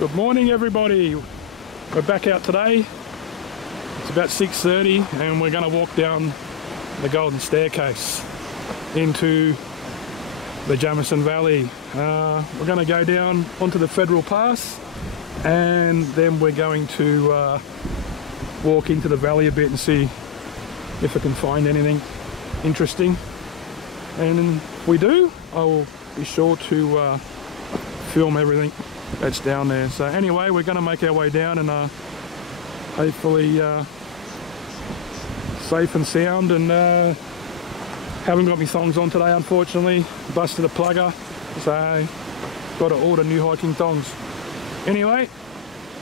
Good morning everybody. We're back out today. It's about 6:30 and we're going to walk down the Golden Staircase into the Jamison Valley. We're going to go down onto the Federal Pass and then we're going to walk into the valley a bit and see if I can find anything interesting. And if we do, I will be sure to film everything that's down there. So anyway, we're going to make our way down and hopefully safe and sound. And haven't got my thongs on today, unfortunately. Busted a plugger, so got to order new hiking thongs. Anyway,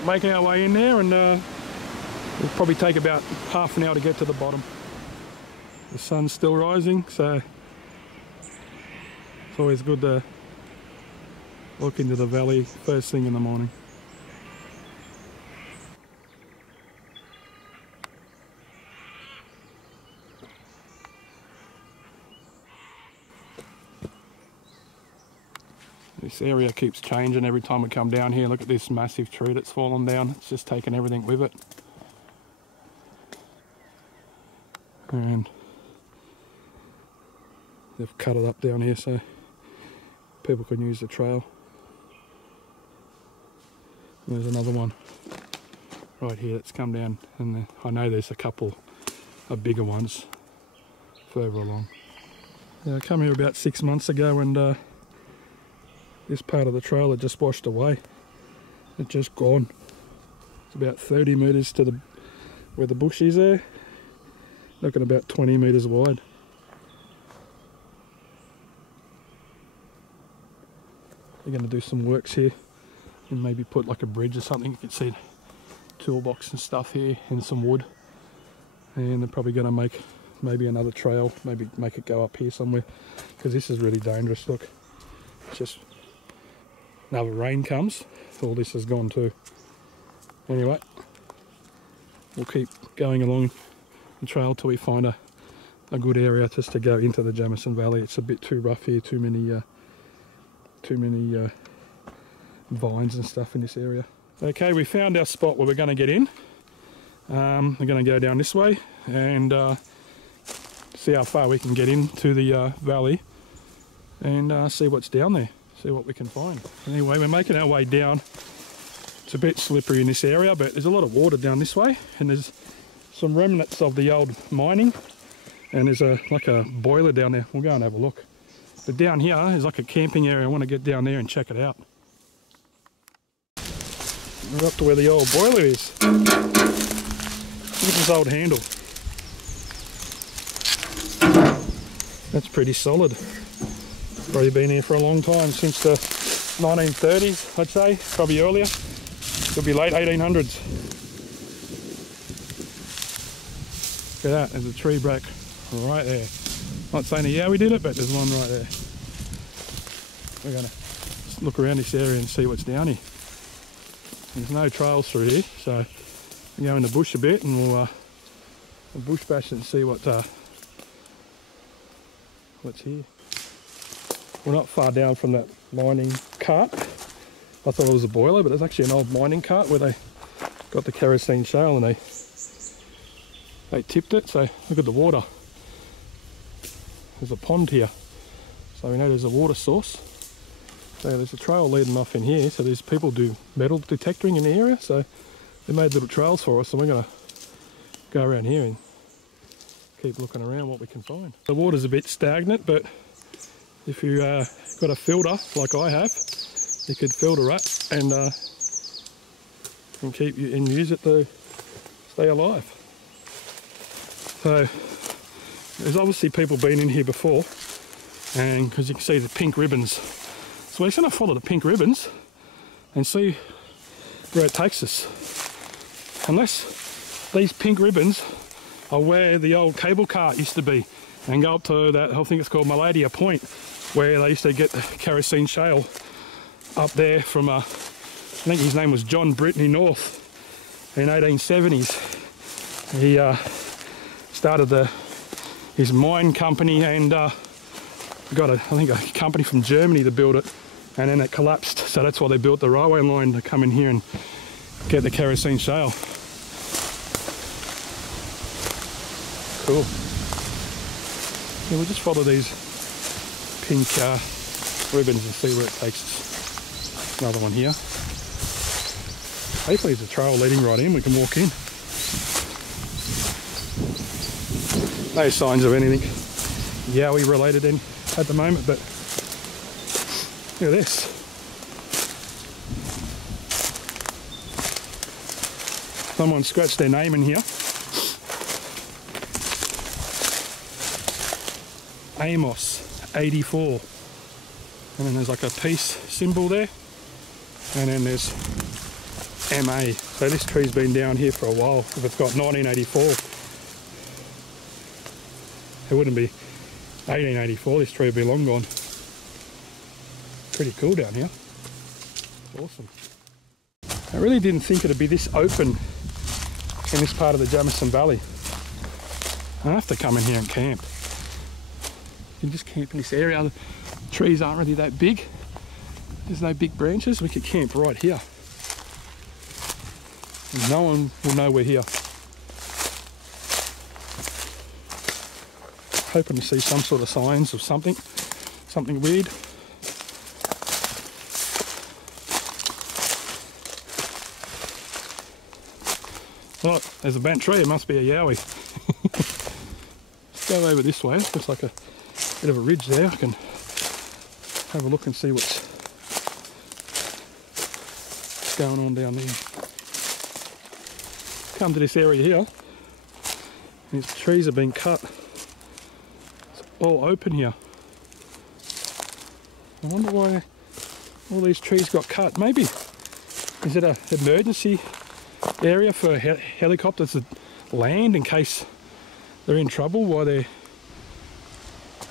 making our way in there, and it'll probably take about half an hour to get to the bottom. The sun's still rising, so it's always good to look into the valley first thing in the morning. This area keeps changing every time we come down here. Look at this massive tree that's fallen down. It's just taken everything with it. And they've cut it up down here so people can use the trail. And there's another one right here that's come down, and I know there's a couple of bigger ones further along. Yeah, I came here about 6 months ago and this part of the trail had just washed away. It's just gone. It's about 30 metres to the where the bush is there. Looking about 20 metres wide. They're going to do some works here and maybe put like a bridge or something. You can see toolbox and stuff here and some wood. And they're probably going to make maybe another trail, maybe make it go up here somewhere, because this is really dangerous. Look, it's just another rain comes, all this is gone too. Anyway, we'll keep going along the trail till we find a good area just to go into the Jamison Valley. It's a bit too rough here, too many vines and stuff in this area. Okay, we found our spot where we're going to get in. We're going to go down this way and see how far we can get into the valley and see what's down there, see what we can find. Anyway, we're making our way down. It's a bit slippery in this area, but there's a lot of water down this way, and there's some remnants of the old mining, and there's like a boiler down there. We'll go and have a look. But down here is like a camping area. I want to get down there and check it out. We're up to where the old boiler is. Look at this old handle. That's pretty solid. Probably been here for a long time, since the 1930s, I'd say, probably earlier. Could be late 1800s. Look at that, there's a tree break right there. Not saying that Yowie did it, but there's one right there. We're going to look around this area and see what's down here. There's no trails through here, so we'll go in the bush a bit and we'll bush bash and see what's here. We're not far down from that mining cart. I thought it was a boiler, but it's actually an old mining cart where they got the kerosene shale and they tipped it. So look at the water. There's a pond here, so we know there's a water source. So there's a trail leading off in here, so these people do metal detectoring in the area, so they made little trails for us, and we're going to go around here and keep looking around what we can find. The water's a bit stagnant, but if you got a filter like I have, you could filter it and keep and use it to stay alive. So there's obviously people been in here before, and because you can see the pink ribbons. So we're going to follow the pink ribbons and see where it takes us. Unless these pink ribbons are where the old cable car used to be, and go up to that, I think it's called Maladia Point, where they used to get the kerosene shale up there from, I think his name was John Brittany North in 1870s. He started his mine company and got I think a company from Germany to build it, and then it collapsed. So that's why they built the railway line to come in here and get the kerosene shale. Cool. Yeah, we'll just follow these pink ribbons and see where it takes us. Another one here. Hopefully there's a trail leading right in, we can walk in. No signs of anything Yowie related in at the moment, but look at this. Someone scratched their name in here. Amos 84. And then there's like a peace symbol there. And then there's MA. So this tree's been down here for a while. If it's got 1984, it wouldn't be 1884. This tree would be long gone. Pretty cool down here. Awesome. I really didn't think it'd be this open in this part of the Jamison Valley. I have to come in here and camp. You can just camp in this area. The trees aren't really that big. There's no big branches. We could camp right here. And no one will know we're here. Hoping to see some sort of signs of something weird. Oh, there's a bent tree. It must be a Yowie. Let's go over this way. It looks like a bit of a ridge there. I can have a look and see what's going on down there. Come to this area here. These trees have been cut. It's all open here. I wonder why all these trees got cut. Maybe, is it an emergency area for helicopters to land in case they're in trouble, while they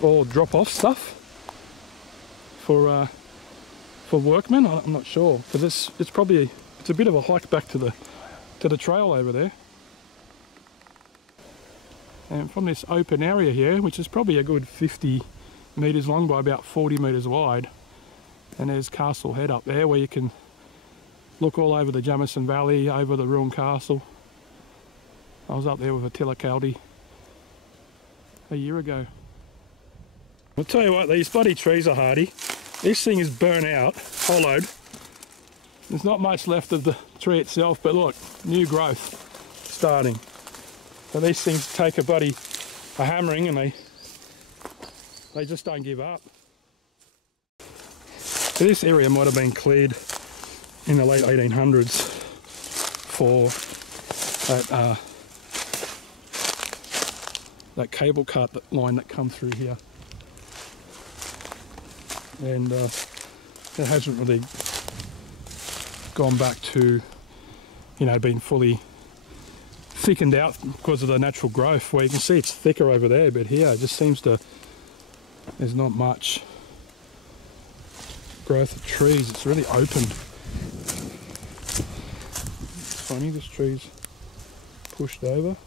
all drop off stuff for workmen? I'm not sure, because it's probably a bit of a hike back to the trail over there. And from this open area here, which is probably a good 50 metres long by about 40 metres wide, and there's Castle Head up there where you can look all over the Jamison Valley, over the ruined castle. I was up there with Attila Caldi a year ago. I'll tell you what, these bloody trees are hardy. This thing is burnt out, hollowed. There's not much left of the tree itself, but look, new growth starting. So these things take a hammering, and they just don't give up. So this area might have been cleared in the late 1800s for that cable cart line that come through here, and it hasn't really gone back to, you know, being fully thickened out because of the natural growth. Where you can see it's thicker over there, but here it just seems to, there's not much growth of trees. It's really open. It's funny, this tree's pushed over.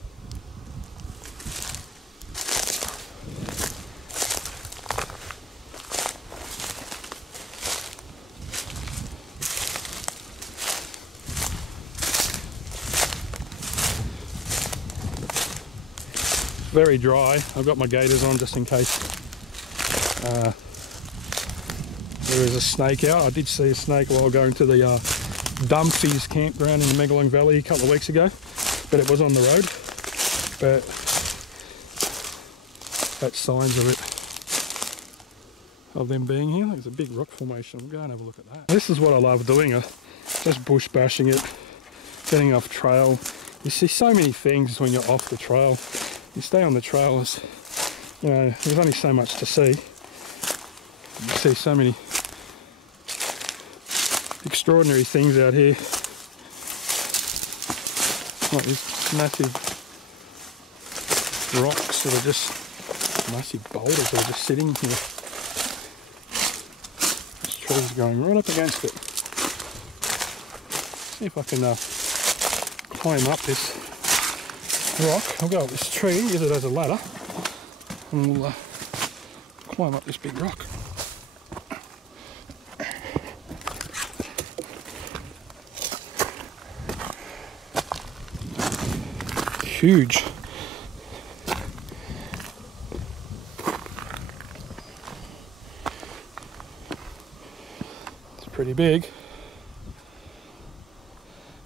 Very dry. I've got my gaiters on just in case there is a snake out. I did see a snake while going to the Dumpsies campground in the Megalong Valley a couple of weeks ago, but it was on the road. But that's signs of it, of them being here. There's a big rock formation. We'll go and have a look at that. This is what I love doing, just bush bashing it, getting off trail. You see so many things when you're off the trail. You stay on the trails, you know, there's only so much to see. You see so many extraordinary things out here. Like these massive rocks that are just, massive boulders that are just sitting here. This tree's going right up against it. See if I can climb up this rock. I'll go up this tree, use it as a ladder, and we'll climb up this big rock. huge. It's pretty big.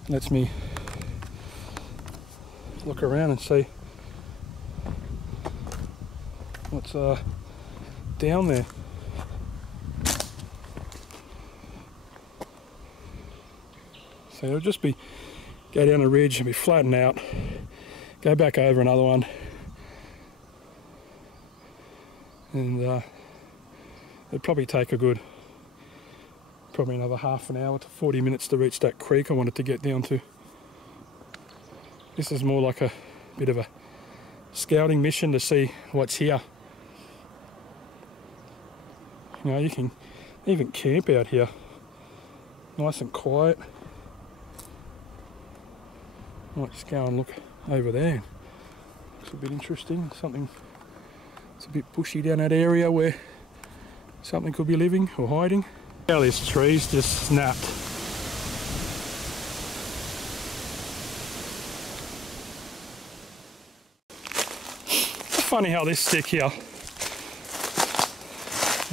Lets me look around and see what's down there. So it'll just be go down a ridge and be flatten out, go back over another one, and it'd probably take a good, probably another half an hour to 40 minutes to reach that creek I wanted to get down to. This is more like a bit of a scouting mission to see what's here. You know, you can even camp out here, nice and quiet. Might just go and look over there. Looks a bit interesting. Something, it's a bit bushy down that area where something could be living or hiding. Now this tree's just snapped. It's funny how this stick here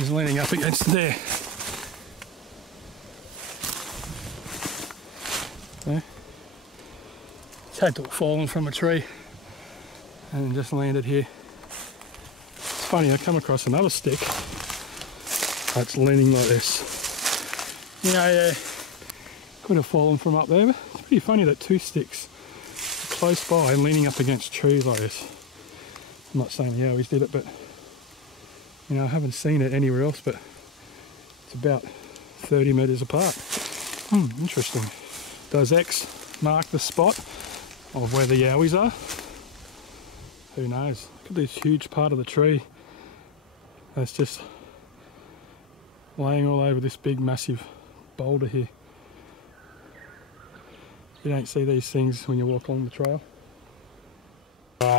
is leaning up against there. There. It's had to have fallen from a tree and just landed here. It's funny, I come across another stick that's leaning like this. Yeah, could have fallen from up there, but it's pretty funny that two sticks are close by leaning up against trees like this. I'm not saying the Yowies did it, but you know, I haven't seen it anywhere else, but it's about 30 metres apart. Interesting. Does X mark the spot of where the Yowies are? Who knows? Look at this huge part of the tree that's just laying all over this big massive boulder here. You don't see these things when you walk along the trail.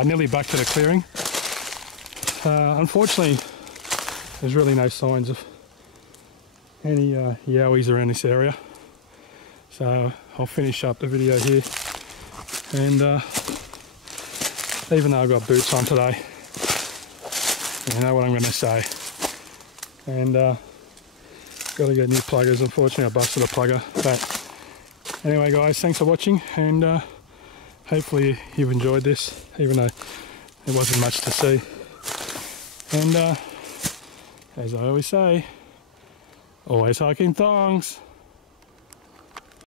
Nearly back to the clearing. Unfortunately, there's really no signs of any Yowies around this area. So I'll finish up the video here. And even though I've got boots on today, you know what I'm going to say. And got to get new pluggers. Unfortunately I busted a plugger. But anyway guys, thanks for watching, and hopefully you've enjoyed this, even though there wasn't much to see. And as I always say, always hiking thongs.